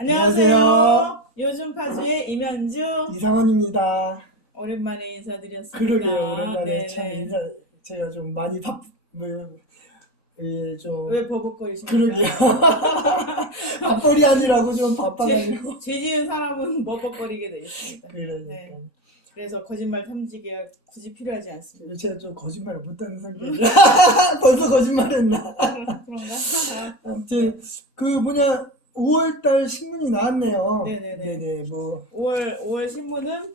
안녕하세요. 요즘 파주의 임현주. 이상원입니다. 오랜만에 인사드렸습니다. 그러게요. 오랜만에 참 네네. 제가 좀 많이 왜 좀, 버벅거리십니까? 그러게요. 밥벌이 아니라고 좀 바빠가지고. 죄 지은 사람은 버벅거리게 되어 있습니다. 그러니까. 네. 그래서 거짓말 탐지기가 굳이 필요하지 않습니다. 제가 좀 거짓말을 못하는 성격이라. 벌써 거짓말했나? 그런가? 아무튼, 5월달 신문이 나왔네요. 네네네. 네네, 뭐. 5월 신문은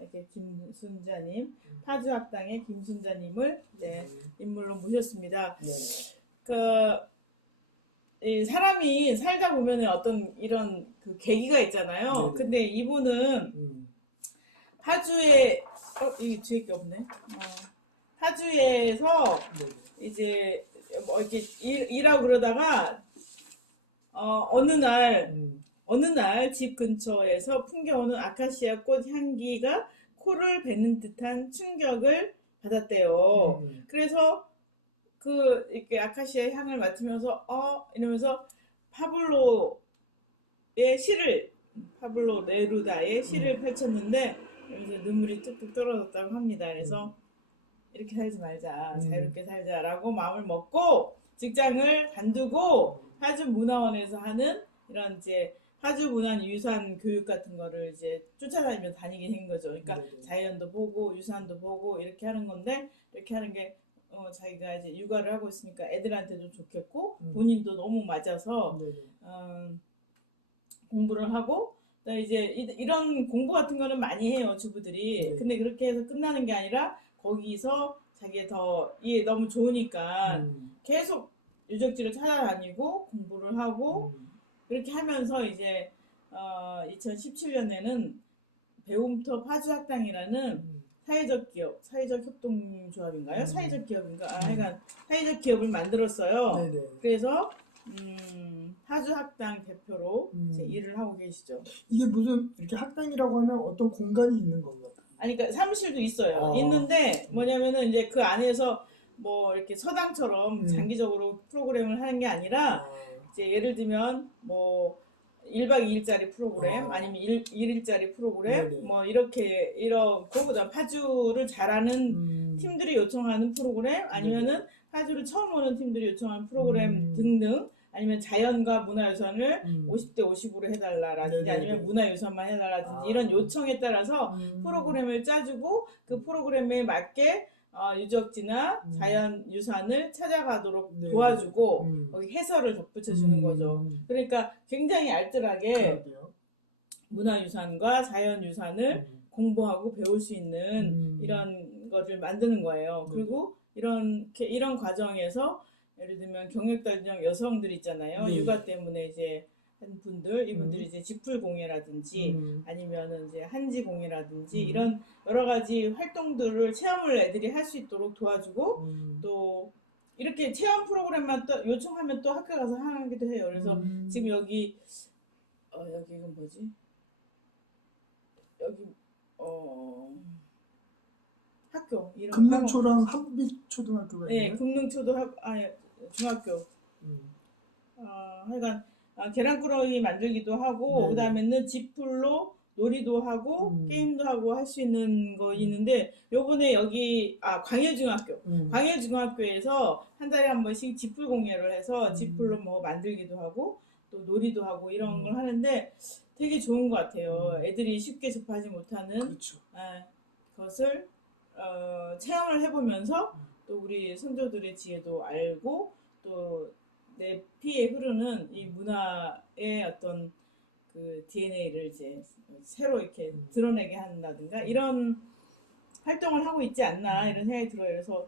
이렇게 김순자님, 파주학당의 김순자님을 인물로 모셨습니다. 네. 이 사람이 살다 보면은 어떤 이런 그 계기가 있잖아요. 네네. 근데 이분은 파주에 이 뒤에 게 없네. 파주에서 네네. 이제 뭐 이렇게 일하고 그러다가 어느 날 집 근처에서 풍겨오는 아카시아 꽃 향기가 코를 베는 듯한 충격을 받았대요. 그래서 이렇게 아카시아 향을 맡으면서 이러면서 파블로 네루다의 시를 펼쳤는데 여기서 눈물이 뚝뚝 떨어졌다고 합니다. 그래서 이렇게 살지 말자, 자유롭게 살자라고 마음을 먹고 직장을 관두고 파주 문화원에서 하는 이런 이제 파주 문화유산 교육 같은 거를 이제 쫓아다니며 다니게 된 거죠. 그러니까 자연도 보고 유산도 보고 이렇게 하는 건데, 이렇게 하는 게 자기가 이제 육아를 하고 있으니까 애들한테도 좋겠고 본인도 너무 맞아서 공부를 하고, 이제 이런 공부 같은 거는 많이 해요, 주부들이. 근데 그렇게 해서 끝나는 게 아니라 거기서 자기가 이게 너무 좋으니까 계속 유적지를 찾아다니고 공부를 하고 그렇게 하면서 이제 2017년에는 배움터 파주학당이라는 사회적 협동조합인가요? 사회적 기업인가? 하여간 사회적 기업을 만들었어요. 네네. 그래서 파주학당 대표로 이제 일을 하고 계시죠. 이게 무슨 이렇게 학당이라고 하면 어떤 공간이 있는 건가요? 아니, 그러니까 사무실도 있어요. 있는데 뭐냐면은 이제 그 안에서 뭐 이렇게 서당처럼 장기적으로 프로그램을 하는 게 아니라 이제 예를 들면 뭐 1박 2일짜리 프로그램 아니면 1일짜리 프로그램 네네. 뭐 이렇게 그거보다 파주를 잘하는 팀들이 요청하는 프로그램 아니면은 파주를 처음 오는 팀들이 요청하는 프로그램 등등, 아니면 자연과 문화유산을 50대 50으로 해달라라든지 네네네. 아니면 문화유산만 해달라든지 이런 요청에 따라서 프로그램을 짜주고 그 프로그램에 맞게 유적지나 자연유산을 찾아가도록 도와주고 거기 해설을 덧붙여주는 거죠. 그러니까 굉장히 알뜰하게 그러게요. 문화유산과 자연유산을 공부하고 배울 수 있는 이런 거를 만드는 거예요. 그리고 이런 과정에서 예를 들면 경력단정 여성들 있잖아요. 육아 때문에 이제 한 분들, 이분들이 이제 지풀공예라든지 아니면은 이제 한지공예라든지 이런 여러 가지 활동들을 체험을 애들이 할 수 있도록 도와주고 또 이렇게 체험 프로그램만 또 요청하면 또 학교 가서 하기도 해요. 그래서 지금 여기 이건 뭐지? 여기 학교 이름 금능초랑 한빛초등학교가 네, 있나요? 금능초도 중학교. 하여간 계란꾸러기 만들기도 하고 그다음에는 지풀로 놀이도 하고 게임도 하고 할 수 있는 거 있는데, 요번에 여기 광일중학교 광일중학교에서 한 달에 한 번씩 지풀 공예를 해서 지풀로 뭐 만들기도 하고 또 놀이도 하고 이런 걸 하는데 되게 좋은 것 같아요. 애들이 쉽게 접하지 못하는 그렇죠. 것을 체험을 해보면서 또 우리 선조들의 지혜도 알고 또 내 피에 흐르는 이 문화의 어떤 그 DNA를 이제 새로 이렇게 드러내게 한다든가 이런 활동을 하고 있지 않나 이런 생각이 들어요. 그래서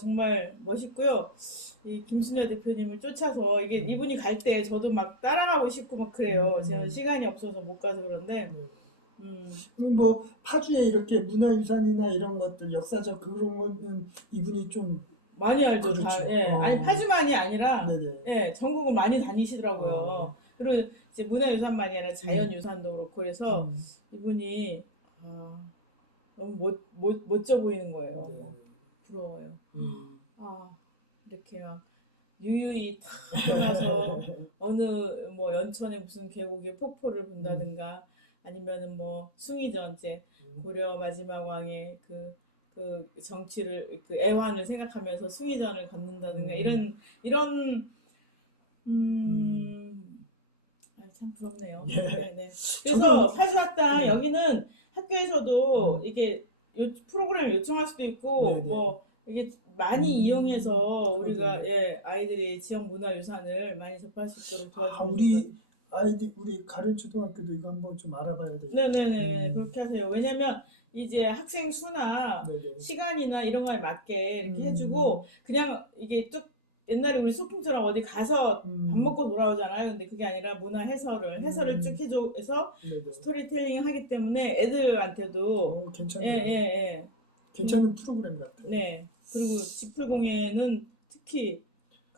정말 멋있고요. 이 김순자 대표님을 쫓아서 이분이 갈 때 저도 막 따라가고 싶고 막 그래요. 제가 시간이 없어서 못 가서 그런데 그럼 뭐 파주에 이렇게 문화유산이나 이런 것들 역사적 그런 거는 이분이 좀 많이 알죠. 그렇죠. 다. 예. 아니 파주만이 아니라 네네. 예, 전국을 많이 다니시더라고요. 그리고 이제 문화유산만이 아니라 자연유산도 그렇고 그래서 이분이 너무 멋져 보이는 거예요. 부러워요. 이렇게 막 유유히 탁 떠나서 어느 뭐 연천에 무슨 계곡에 폭포를 본다든가 아니면은 뭐 숭의전제 고려 마지막 왕의 그 정치를 그 애환을 생각하면서 숭의전을 걷는다든가 이런 참 부럽네요. 예. 네. 그래서 저도- 파주학당 여기는 학교에서도 이게 프로그램을 요청할 수도 있고 네네. 뭐 이게 많이 이용해서 우리가 그러게요. 예, 아이들이 지역 문화유산을 많이 접할 수 있도록 도와주는 우리 아이들 우리 가련 초등학교도 이거 한번 좀 알아봐야 되겠다. 네네네 그렇게 하세요. 왜냐면 이제 학생 수나 네네. 시간이나 이런 거에 맞게 이렇게 음. 해주고 그냥 이게 뚝 옛날에 우리 소풍처럼 어디 가서 밥 먹고 돌아오잖아요. 근데 그게 아니라 문화 해설을 쭉 해줘서 네네. 스토리텔링 하기 때문에 애들한테도 괜찮네요. 예. 괜찮은 프로그램 같아요. 네. 그리고 지풀공예는 특히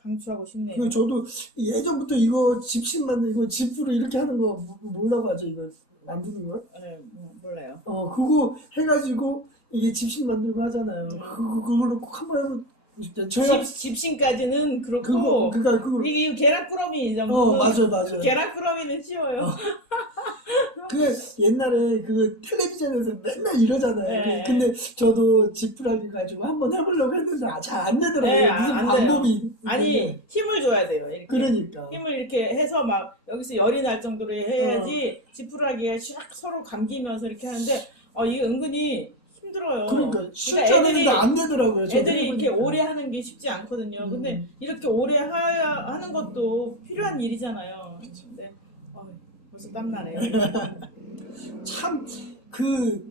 강추하고 싶네요. 그 저도 예전부터 이거 집신 만든 이거 지프로 이렇게 하는 거 뭐라고 하죠? 이거 만드는 거? 네, 몰라요. 그거 해가지고 이게 집신 만들고 하잖아요. 그거를 꼭 한번 해보고 싶다. 저야 집신까지는 그렇고 그거 이게 계란꾸러미 이 정도. 맞아요. 계란꾸러미는 쉬워요. 그 옛날에 그 텔레비전에서 맨날 이러잖아요. 네. 근데 저도 지푸라기 가지고 한번 해보려고 했는데 잘 안 되더라고요. 네, 무슨 안 방법이 아니 있는데. 힘을 줘야 돼요. 이렇게. 그러니까 힘을 이렇게 해서 막 여기서 열이 날 정도로 해야지 지푸라기가 샥 서로 감기면서 이렇게 하는데 이게 은근히 힘들어요. 그러니까 실전에는 안 되더라고요. 저도 애들이 이렇게 해보니까. 오래 하는 게 쉽지 않거든요. 근데 이렇게 오래 하는 것도 필요한 일이잖아요. 근데 벌써 땀나네요. 참 그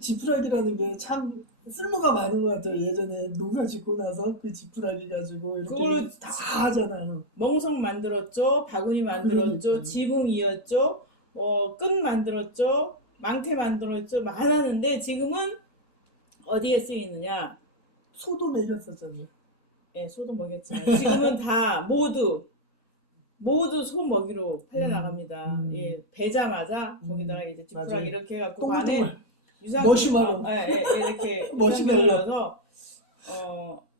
지푸라기라는 게 참 쓸모가 많은 것 같아요. 예전에 농사 짓고 나서 그 지푸라기 가지고 이렇게 그걸 다 하잖아요. 멍석 만들었죠, 바구니 만들었죠, 그러니까요. 지붕 이었죠, 끈 만들었죠, 망태 만들었죠, 많았는데 지금은 어디에 쓰이느냐? 소도 먹였었잖아요. 예, 소도 먹였지만 지금은 다 모두 소 먹이로 팔려 나갑니다. 예, 배자마자 거기다가 이제 지푸라기 맞아요. 이렇게 해갖고 그 동글동글. 안에 머시마로. 이렇게 머시멜로. 유산균을 넣어서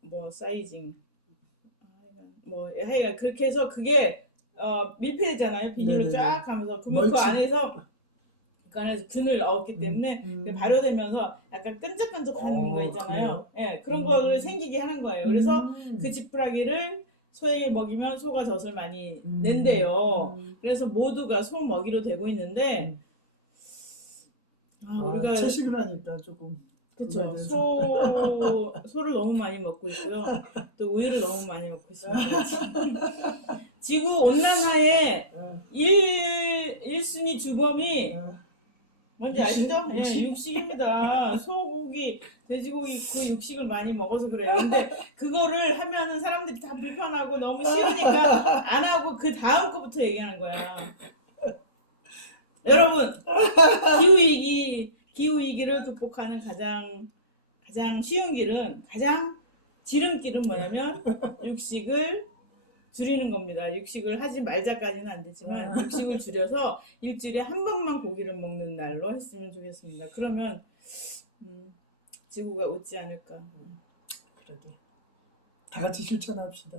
뭐 사이징 하여간 그렇게 해서 그게 밀폐되잖아요. 비닐로 네네네. 쫙 하면서 그러면 그 멀치. 안에서 균을 넣었기 때문에 발효되면서 약간 끈적끈적한 거 있잖아요. 예, 그런 거를 생기게 하는 거예요. 그래서 그 지푸라기를 소에게 먹이면 소가 젖을 많이 낸대요. 그래서 모두가 소 먹이로 되고 있는데 우리가 채식을 하니까 조금 그렇죠. 그거에 대해서. 소를 너무 많이 먹고 있고요. 또 우유를 너무 많이 먹고 있습니다. 지구 온난화의 1순위 주범이 뭔지 아시죠? 예, 육식입니다. 소고기, 돼지고기 그 육식을 많이 먹어서 그래요. 근데 그거를 하면은 사람들이 다 불편하고 너무 싫으니까 안 하고 그 다음 거부터 얘기하는 거야. 여러분, 기후 위기를 극복하는 가장 쉬운 길은 지름길은 뭐냐면 육식을 줄이는 겁니다. 육식을 하지 말자까지는 안 되지만 육식을 줄여서 일주일에 한 번만 고기를 먹는 날로 했으면 좋겠습니다. 그러면 지구가 웃지 않을까. 그러게. 다 같이 실천합시다.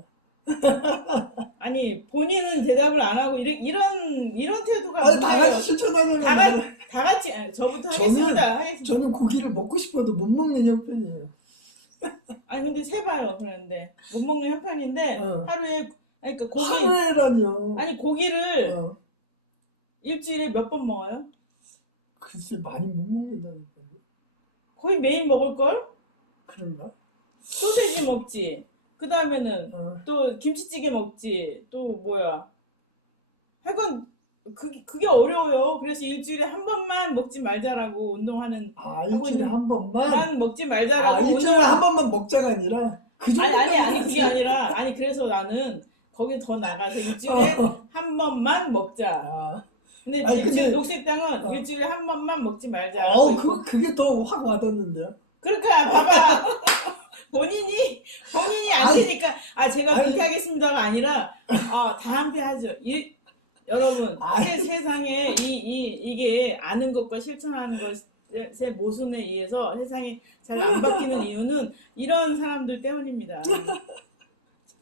아니 본인은 대답을 안 하고 이런 태도가 다 문제예요. 같이 실천하면 다 같이 그러니까 하겠습니다. 저는 고기를 먹고 싶어도 못 먹는 형편이에요. 아니 근데 세봐요. 그런데 못 먹는 형편인데 하루에 그러니까 하루에라뇨. 아니 고기를 일주일에 몇 번 먹어요? 글쎄 많이 못 먹는다니까요. 거의 매일 먹을걸? 그런가? 소세지 먹지. 그 다음에는 또 김치찌개 먹지. 또 뭐야. 하여간 그게 어려워요. 그래서 일주일에 한 번만 먹지 말자라고 운동하는 일주일에 한 번만? 먹지 말자라고 일주일에 한 번만 먹자가 아니라 아니 그게 아니라 그래서 나는 거기 더 나가서 일주일에 한 번만 먹자. 근데 지금 녹색당은 일주일에 한 번만 먹지 말자. 그게 더 확 와닿는데요. 그러니까 봐봐. 본인이 안 되니까 제가 그렇게 하겠습니다가 아니라 다 함께 하죠. 여러분 세상에 이게 아는 것과 실천하는 것의 모순에 의해서 세상이 잘 안 바뀌는 이유는 이런 사람들 때문입니다.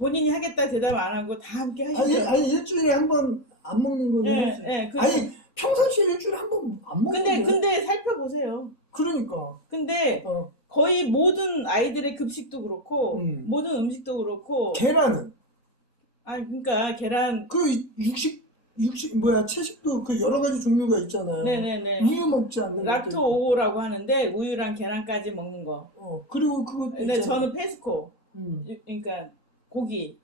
본인이 하겠다 대답 안 하고 다 함께 아니, 하시죠. 아니 일주일에 한 번 안 먹는 거는 예, 할 수- 예. 아니 평상시에 일주일에 한 번 안 먹는 거 근데 살펴보세요. 그러니까 근데 거의 모든 아이들의 급식도 그렇고 모든 음식도 그렇고 계란은 아니 그러니까 계란 그 육식 뭐야 채식도 그 여러 가지 종류가 있잖아요. 네네네 우유 먹지 않는 락토 것도 있고. 5라고 하는데 우유랑 계란까지 먹는 거. 그리고 그것도 근데 있잖아요. 저는 페스코 그러니까 고기를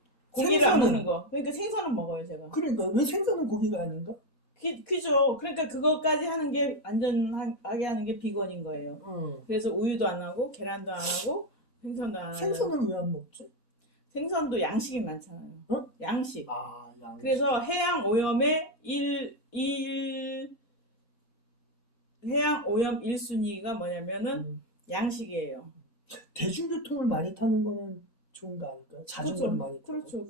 안 생선은? 먹는 거. 그러니까 생선은 먹어요 제가. 그러니까 왜 생선은 고기가 아닌가? 그죠. 그러니까 그거까지 하는 게 안전하게 하는 게 비건인 거예요. 그래서 우유도 안 하고 계란도 안 하고 생선도 안 하고. 생선은 왜 안 먹지? 생선도 양식이 많잖아요. 양식. 아, 양식. 그래서 해양 오염의 해양 오염 1순위가 뭐냐면은 양식이에요. 대중교통을 많이 타는 거는 좋은 거 아닐까요? 자전거를 많이 타고. 그렇죠.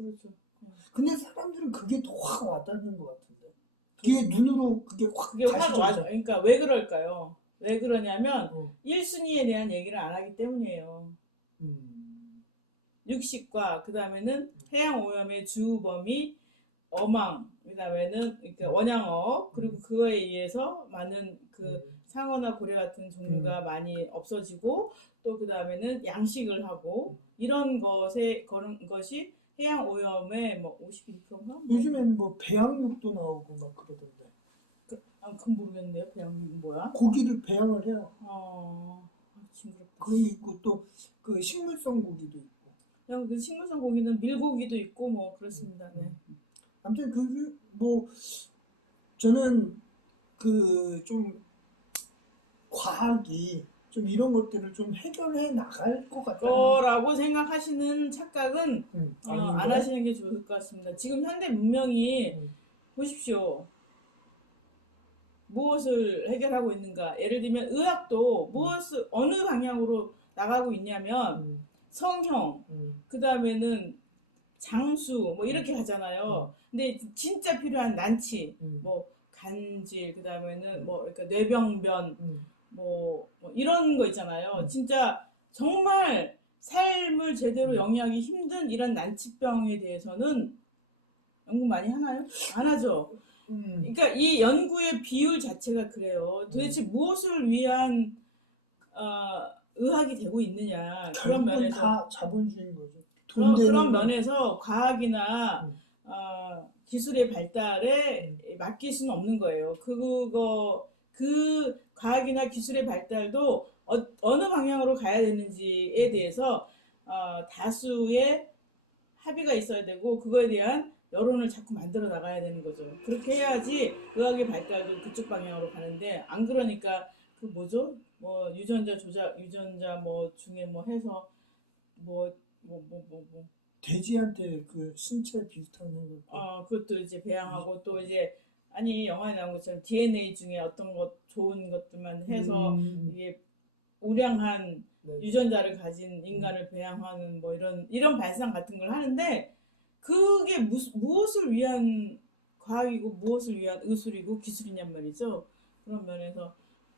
근데 사람들은 그게 더 확 와닿는 것 같은데. 그게 눈으로 그게 확 그게 확 가시죠. 와죠. 그러니까 왜 그럴까요? 왜 그러냐면 1순위에 대한 얘기를 안 하기 때문이에요. 육식과 그 다음에는 해양 오염의 주범이 어망, 그 다음에는 그러니까 원양어 그리고 그거에 의해서 많은 그 상어나 고래 같은 종류가 많이 없어지고 또 그 다음에는 양식을 하고 이런 그런 것이 해양 오염의 뭐 51%인가? 요즘에는 뭐 배양육도 나오고 막 그러던데. 그건 모르겠는데요. 배양육은 뭐야? 고기를 배양을 해요. 징그럽다. 그런 게 있고 또 그 식물성 고기도 있고. 그냥 그 식물성 고기는 밀고기도 있고 뭐 그렇습니다. 네. 아무튼 그 뭐 저는 그 좀 과학이 좀 이런 것들을 좀 해결해 나갈 것 같다는 거라고 생각하시는 착각은 안 아닌가요? 하시는 게 좋을 것 같습니다. 지금 현대 문명이 보십시오. 무엇을 해결하고 있는가? 예를 들면 의학도 어느 방향으로 나가고 있냐면 성형, 그 다음에는 장수, 뭐 이렇게 하잖아요. 근데 진짜 필요한 난치, 뭐 간질, 그 다음에는 뭐 그러니까 뇌병변, 뭐 이런 거 있잖아요. 진짜 정말 삶을 제대로 영위하기 힘든 이런 난치병에 대해서는 연구 많이 하나요? 안 하죠. 그러니까 이 연구의 비율 자체가 그래요. 도대체 무엇을 위한 의학이 되고 있느냐. 그런 면에서 다 자본주의인 거죠. 그런 면에서 과학이나 기술의 발달에 맡길 수는 없는 거예요. 그 과학이나 기술의 발달도 어느 방향으로 가야 되는지에 대해서 다수의 합의가 있어야 되고 그거에 대한 여론을 자꾸 만들어 나가야 되는 거죠. 그렇게 해야지 의학의 발달도 그쪽 방향으로 가는데 안 그러니까 그 뭐죠? 뭐 유전자 뭐 중에 뭐 해서 뭐 돼지한테 그 신체 비슷한 거. 그것도 이제 배양하고 또 이제 아니 영화에 나온 것처럼 DNA 중에 어떤 것 좋은 것들만 해서 이게 우량한 유전자를 가진 인간을 배양하는 뭐 이런 발상 같은 걸 하는데 그게 무엇을 위한 과학이고 무엇을 위한 의술이고 기술이냔 말이죠. 그런 면에서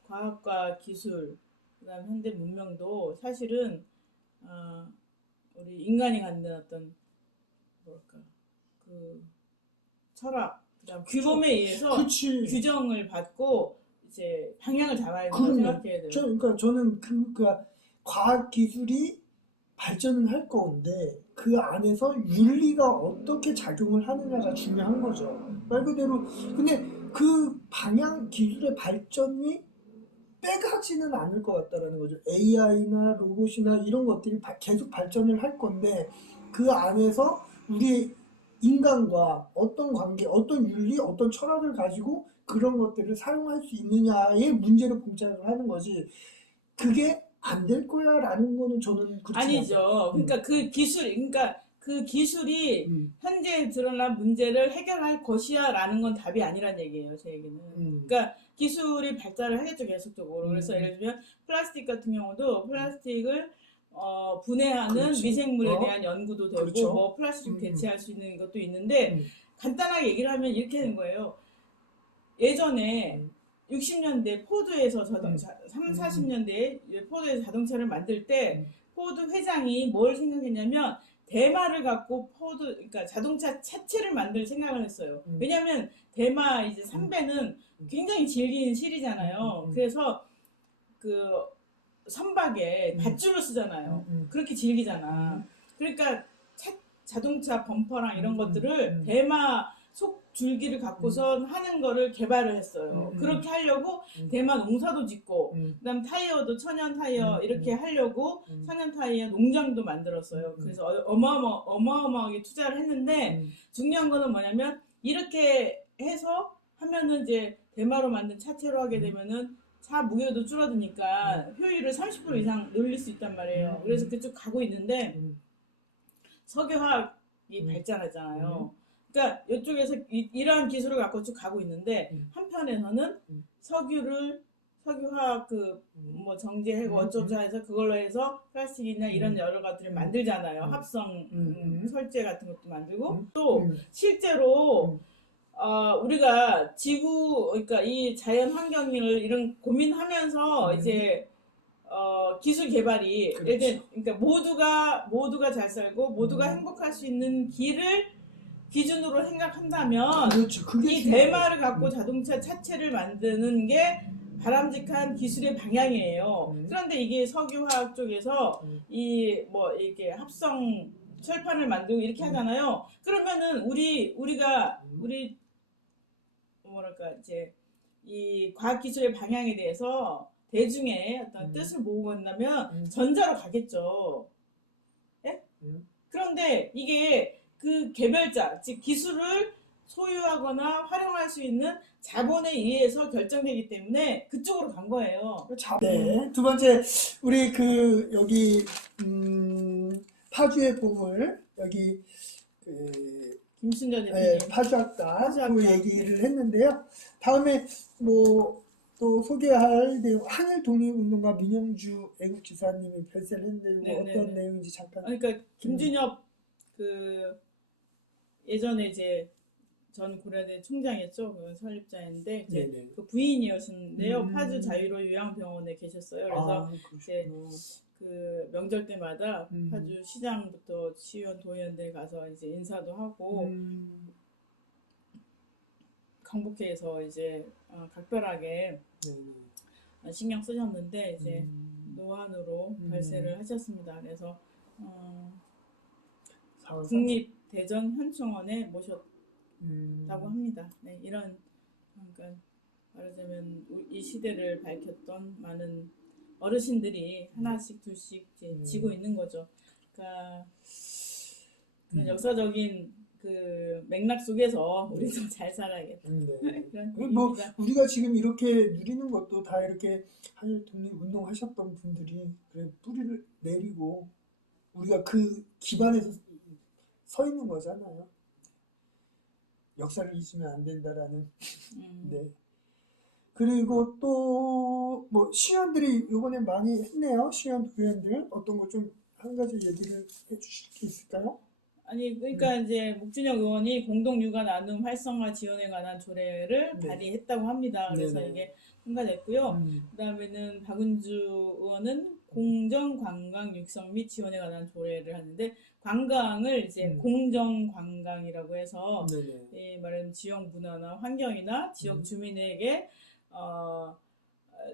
과학과 기술, 그다음 현대 문명도 사실은 우리 인간이 갖는 어떤 뭐랄까 그 철학, 그다음 규범에 의해서 규정을 받고 이제 방향을 잡아야 된다고 생각해야 돼요. 그러니까 저는 그 과학 기술이 발전은 할 건데 그 안에서 윤리가 어떻게 작용을 하느냐가 중요한 거죠. 말 그대로 근데 그 방향 기술의 발전이 빼가지는 않을 것 같다라는 거죠. AI나 로봇이나 이런 것들이 계속 발전을 할 건데 그 안에서 우리 인간과 어떤 관계, 어떤 윤리, 어떤 철학을 가지고 그런 것들을 사용할 수 있느냐의 문제를 봉착을 하는 거지. 그게 안 될 거야라는 거는 저는 그렇지 아니죠. 그러니까 그 기술이 현재 드러난 문제를 해결할 것이야라는 건 답이 아니란 얘기예요. 제 얘기는. 그러니까 기술이 발달을 하겠죠 계속적으로. 그래서 예를 들면 플라스틱 같은 경우도 플라스틱을 분해하는 미생물에 대한 연구도 되고 뭐 플라스틱 대체할 수 있는 것도 있는데 간단하게 얘기를 하면 이렇게 되는 거예요. 예전에 60년대 포드에서 40년대에 포드에서 자동차를 만들 때 포드 회장이 뭘 생각했냐면 대마를 갖고 그러니까 자동차 차체를 만들 생각을 했어요. 왜냐하면 대마 이제 3배는 굉장히 질긴 실이잖아요. 그래서 그 선박에 밧줄을 쓰잖아요. 그렇게 질기잖아. 그러니까 자동차 범퍼랑 이런 것들을 대마 속 줄기를 갖고서 하는 거를 개발을 했어요. 그렇게 하려고 대마 농사도 짓고, 그다음 타이어도 천연 타이어 이렇게 하려고 천연 타이어 농장도 만들었어요. 그래서 어마어마하게 투자를 했는데 중요한 거는 뭐냐면 이렇게 해서 하면은 이제 대마로 만든 차체로 하게 되면은 차 무게도 줄어드니까 효율을 30% 이상 늘릴 수 있단 말이에요. 그래서 그쪽 가고 있는데 석유화학이 발전하잖아요. 그러니까 이쪽에서 이러한 기술을 갖고 쭉 가고 있는데 한편에서는 석유화학 뭐 정제해고 어쩌고 해서 그걸로 해서 플라스틱이나 이런 여러 가지를 만들잖아요. 합성 설재 같은 것도 만들고 또 실제로 우리가 그러니까 이 자연 환경을 이런 고민하면서 이제 기술 개발이 그렇죠. 그러니까 모두가 잘 살고 모두가 행복할 수 있는 길을 기준으로 생각한다면 그렇죠. 그게 이 중요해요. 대마를 갖고 자동차 차체를 만드는 게 바람직한 기술의 방향이에요. 그런데 이게 석유화학 쪽에서 이 뭐 이렇게 합성 철판을 만들고 이렇게 하잖아요. 그러면은 우리가 뭐랄까 이제 이 과학기술의 방향에 대해서 대중의 어떤 뜻을 모으고 간다면 전자로 가겠죠. 예? 그런데 이게 그 개별자, 즉 기술을 소유하거나 활용할 수 있는 자본에 의해서 결정되기 때문에 그쪽으로 간 거예요. 네. 두 번째, 우리 여기, 파주의 보물, 여기, 김순자 대표님. 파주학과 그 얘기를 했는데요. 다음에 또 소개할 내용, 한일 독립운동가 민영주 애국지사님이 별세를 했는데 어떤 내용인지 잠깐. 그러니까 김준엽 예전에 이제 전 고려대 총장이었죠. 그 설립자인데 이제 그 부인이었는데요. 파주 자유로 요양병원에 계셨어요. 그래서 이제 그 명절 때마다 파주 시장부터 시의원, 도의원들 가서 이제 인사도 하고 강북회에서 이제 각별하게 신경 쓰셨는데 이제 노안으로 발세를 하셨습니다. 그래서 국립대전 현충원에 모셨다고 합니다. 네, 이런 그러니까 말하자면 이 시대를 밝혔던 많은 어르신들이 하나씩 둘씩 이제 지고 있는 거죠. 그러니까 그런 역사적인 그 맥락 속에서 우리도 잘 살아야겠다. 그런 뭐 의미입니다. 우리가 지금 이렇게 누리는 것도 다 이렇게 한일 독립운동 하셨던 분들이 그래 뿌리를 내리고 우리가 그 기반에서 서 있는 거잖아요. 역사를 잊으면 안 된다라는. 네. 그리고 또 뭐 시의원들이 이번에 많이 했네요. 시의원, 도의원들 어떤 거 좀 한 가지 얘기를 해주실 게 있을까요? 아니 그러니까 이제 묵준혁 의원이 공동육아 나눔 활성화 지원에 관한 조례를 발의했다고 합니다. 그래서 이게 통과됐고요. 그다음에는 박은주 의원은 공정관광 육성 및 지원에 관한 조례를 하는데 관광을 이제 공정관광이라고 해서 이 말하는 지역 문화나 환경이나 지역 주민에게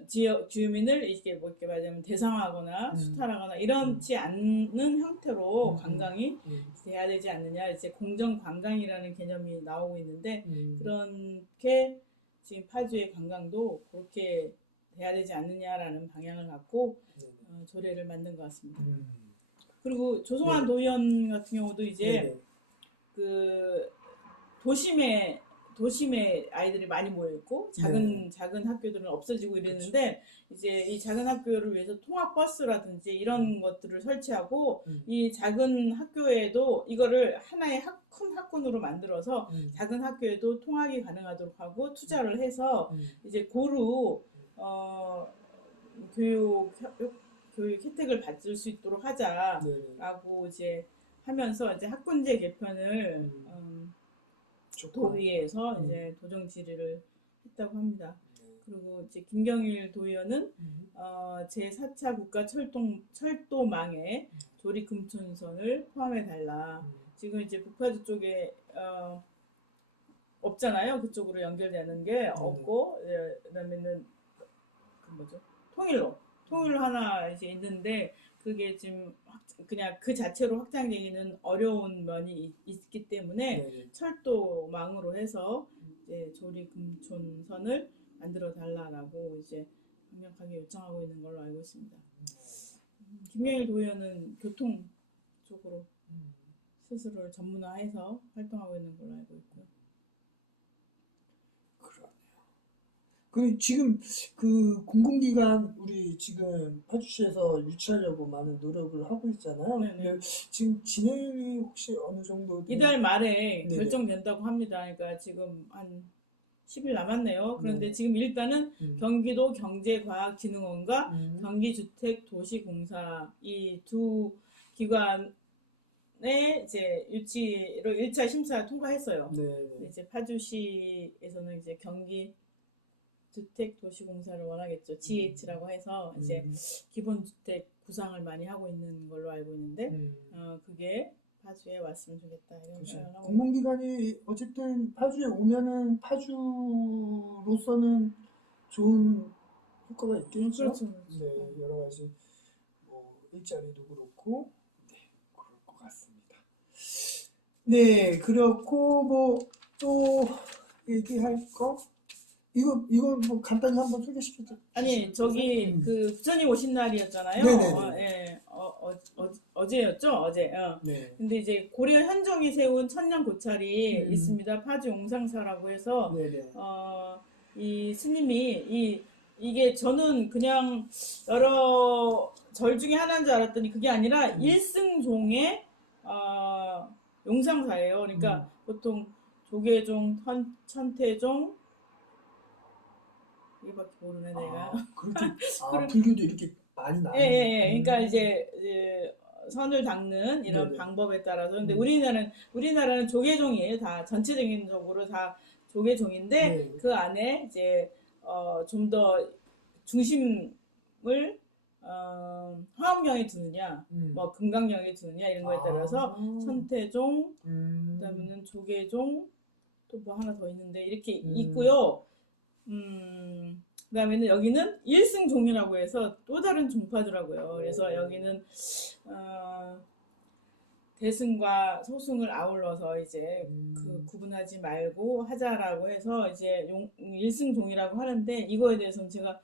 지역 주민을 이렇게 뭐 이렇게 말하자면 대상화하거나 수탈하거나 이렇지 않는 형태로 관광이 돼야 되지 않느냐. 이제 공정관광이라는 개념이 나오고 있는데 그렇게 지금 파주의 관광도 그렇게 돼야 되지 않느냐라는 방향을 갖고 조례를 만든 것 같습니다. 그리고 조성환 도의원 같은 경우도 이제 그 도심에 아이들이 많이 모여 있고 작은 학교들은 없어지고 이랬는데 이제 이 작은 학교를 위해서 통학 버스라든지 이런 것들을 설치하고 이 작은 학교에도 이거를 하나의 큰 학군으로 만들어서 작은 학교에도 통학이 가능하도록 하고 투자를 해서 이제 고루 교육 혜택을 받을 수 있도록 하자라고 이제 하면서 이제 학군제 개편을 도의회에서 이제 도정 질의를 했다고 합니다. 네. 그리고 이제 김경일 도의원은 제4차 국가 철도망에 조리금촌선을 포함해 달라. 지금 이제 북파주 쪽에 없잖아요. 그쪽으로 연결되는 게 없고, 그다음에는 그 뭐죠? 통일로 하나 이제 있는데 그게 지금 그냥 그 자체로 확장되기는 어려운 면이 있기 때문에 네. 철도망으로 해서 이제 조리금촌선을 만들어 달라라고 이제 강력하게 요청하고 있는 걸로 알고 있습니다. 김영일 도의원은 교통 쪽으로 스스로를 전문화해서 활동하고 있는 걸로 알고 있고요. 그러네요. 그 지금 그 공공기관 우리 지금 파주시에서 유치하려고 많은 노력을 하고 있잖아요. 네네. 근데 지금 진행이 혹시 어느 정도 이달 말에 네네. 결정된다고 합니다. 그러니까 지금 한 10일 남았네요. 그런데 네. 지금 일단은 경기도 경제과학진흥원과 경기주택도시공사 이 두 기관의 이제 유치로 1차 심사 통과했어요. 네. 이제 파주시에서는 이제 경기주택도시공사를 원하겠죠. GH라고 해서 이제 기본주택 구상을 많이 하고 있는 걸로 알고 있는데 그게 파주에 왔으면 좋겠다 이런 생각을 하고 공공기관이 어쨌든 파주에 오면은 파주로서는 좋은 효과가 있겠죠. 그렇죠. 네, 여러 가지 뭐 일자리도 그렇고 네, 그럴 것 같습니다. 네, 그렇고 뭐 또 얘기할 거 이거 뭐 간단히 한번 소개시켜줘. 아니 저기 그 부처님 오신 날이었잖아요. 네네네. 예, 어제였죠. 어제. 네. 근데 이제 고려 현종이 세운 천년 고찰이 음. 있습니다. 파주 용상사라고 해서 네네. 이 스님이 이게 저는 그냥 여러 절 중에 하나인 줄 알았더니 그게 아니라 일승종의 용상사예요. 그러니까 보통 조계종, 천태종 이거밖에 모르네 내가. 그렇게 불교도 이렇게 많이 나뉘는. 예. 그러니까 이제 선을 닦는 이런 네네. 방법에 따라서. 근데 우리나라는 조계종이에요. 다 전체적으로 다 조계종인데 네. 그 안에 이제 좀 더 중심을 화엄경에 두느냐, 뭐 금강경에 두느냐 이런 거에 따라서 천태종, 그다음에는 조계종, 또 뭐 하나 더 있는데 이렇게 있고요. 그다음에는 여기는 일승종이라고 해서 또 다른 종파더라고요. 그래서 여기는 대승과 소승을 아울러서 이제 그 구분하지 말고 하자라고 해서 이제 일승종이라고 하는데 이거에 대해서는 제가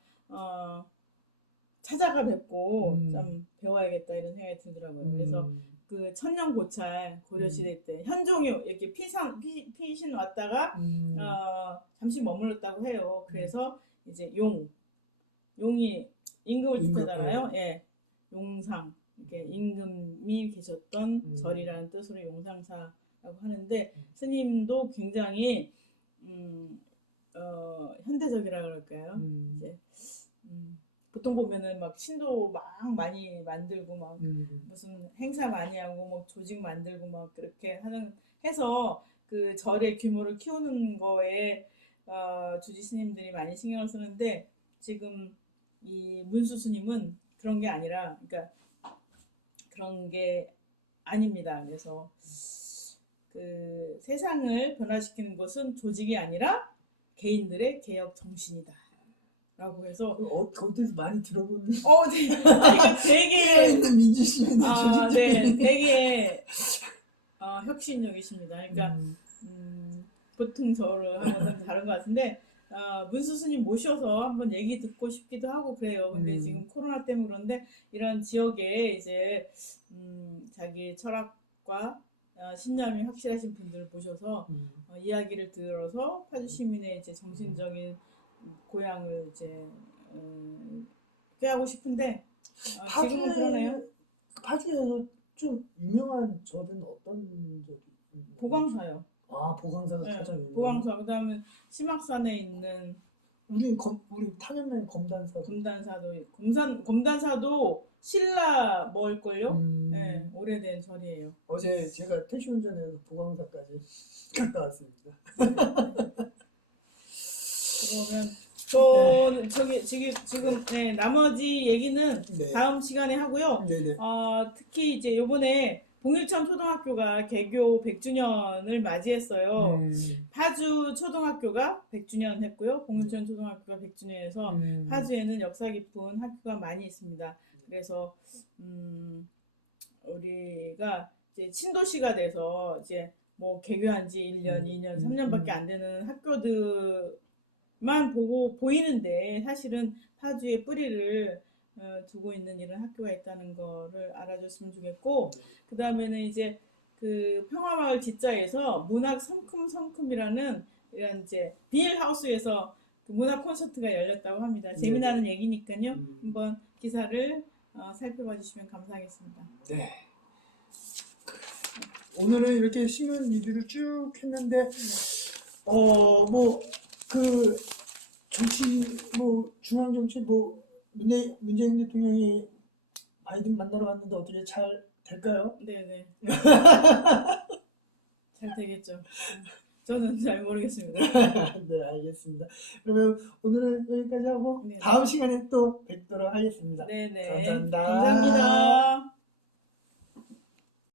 찾아가 뵙고 좀 배워야겠다 이런 생각이 들더라고요. 그래서 그 천년 고찰 고려시대 때 현종이 이렇게 피신 왔다가 잠시 머물렀다고 해요. 그래서 이제 용이 임금을 뜻하잖아요. 예, 용상 이렇게 임금이 계셨던 절이라는 뜻으로 용상사라고 하는데 스님도 굉장히 현대적이라 그럴까요? 이제 보통 보면은 막 신도 막 많이 만들고 막 무슨 행사 많이 하고 막 조직 만들고 막 그렇게 해서 그 절의 규모를 키우는 거에 주지 스님들이 많이 신경을 쓰는데 지금 이 문수 스님은 그런 게 아니라 그러니까 그런 게 아닙니다. 그래서 그 세상을 변화시키는 것은 조직이 아니라 개인들의 개혁 정신이다. 라고 해서 어디서 많이 들어보는 네. 이거 되게 있는 민주시민의 네, 되게 혁신적이십니다. 그러니까 보통 저를 하고는 다른 것 같은데 문수 스님 모셔서 한번 얘기 듣고 싶기도 하고 그래요. 근데 지금 코로나 때문에 그런데 이런 지역에 이제 자기 철학과 신념이 확실하신 분들을 모셔서 이야기를 들어서 파주 시민의 이제 정신적인 고향을 이제 꾀하고 싶은데 지금은 그러네요. 파주에서 좀 유명한 절은 어떤 절이? 보광사요. 보광사가 가장 유명. 보광사. 그다음에 심악산에 있는 우리 탄현면 검단사도 신라 뭘걸요? 네, 오래된 절이에요. 어제 제가 택시 운전해서 보광사까지 갔다 왔습니다. 그러면 또 저기 지금 네, 나머지 얘기는 네. 다음 시간에 하고요. 네네. 특히 이제 요번에 봉일천 초등학교가 개교 100주년을 맞이했어요. 파주 초등학교가 100주년 했고요. 봉일천 초등학교가 100주년에서 파주에는 역사 깊은 학교가 많이 있습니다. 그래서 우리가 이제 신도시가 돼서 이제 뭐 개교한 지 1년, 2년, 3년밖에 안 되는 학교들만 보이는데 사실은 파주에 뿌리를 두고 있는 이런 학교가 있다는 거를 알아줬으면 좋겠고, 그 다음에는 이제 그 평화마을 지자에서 문학 성큼성큼이라는 이런 이제 비닐하우스에서 그 문학 콘서트가 열렸다고 합니다. 재미나는 얘기니까요. 한번 기사를 살펴봐 주시면 감사하겠습니다. 네. 오늘은 이렇게 신문 리뷰를 쭉 했는데, 뭐, 그, 정치, 뭐, 중앙정치, 뭐, 문재인 대통령이 바이든 만나러 갔는데 어떻게 잘 될까요? 네네. 잘 되겠죠. 저는 잘 모르겠습니다. 네, 알겠습니다. 그러면 오늘은 여기까지 하고, 네. 다음 시간에 또 뵙도록 하겠습니다. 네네. 감사합니다. 감사합니다.